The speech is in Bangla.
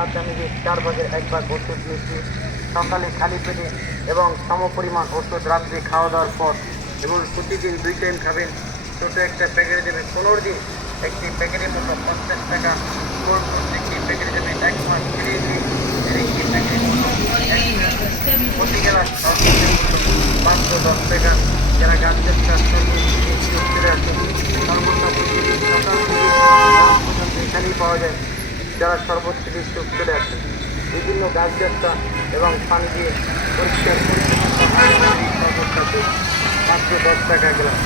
রাতে আমি যে 4 ভাগের 1 ভাগ ওষুধ নিচ্ছি, সকালে খালি পেটে এবং সমপরিমাণ ওষুধ রাত্রে খাওয়া দাওয়ার পর, এবং প্রতিদিন 2 টাইম খাবেন। ছোটো একটা প্যাকেটে দেবে 15 দিন, একটি প্যাকেটের মতো 50 টাকা, প্রত্যেকটি প্যাকেটে দেবে 1 মাস 30 দিন, একটি প্যাকেটের মতো প্রতি গেলা মাত্র 10 টাকা। যারা গাছের চাষ চলে আসে সর্বোচ্চ প্রতিদিন সকাল থেকে রাত পর্যন্ত এখানেই পাওয়া যায়। যারা সর্বোচ্চ সুখ চলে আসে বিভিন্ন গাছ যাত্রা এবং পানি দিয়ে পরিষ্কার পরিচ্ছন্নতা মাত্র 10 টাকা গেলাম।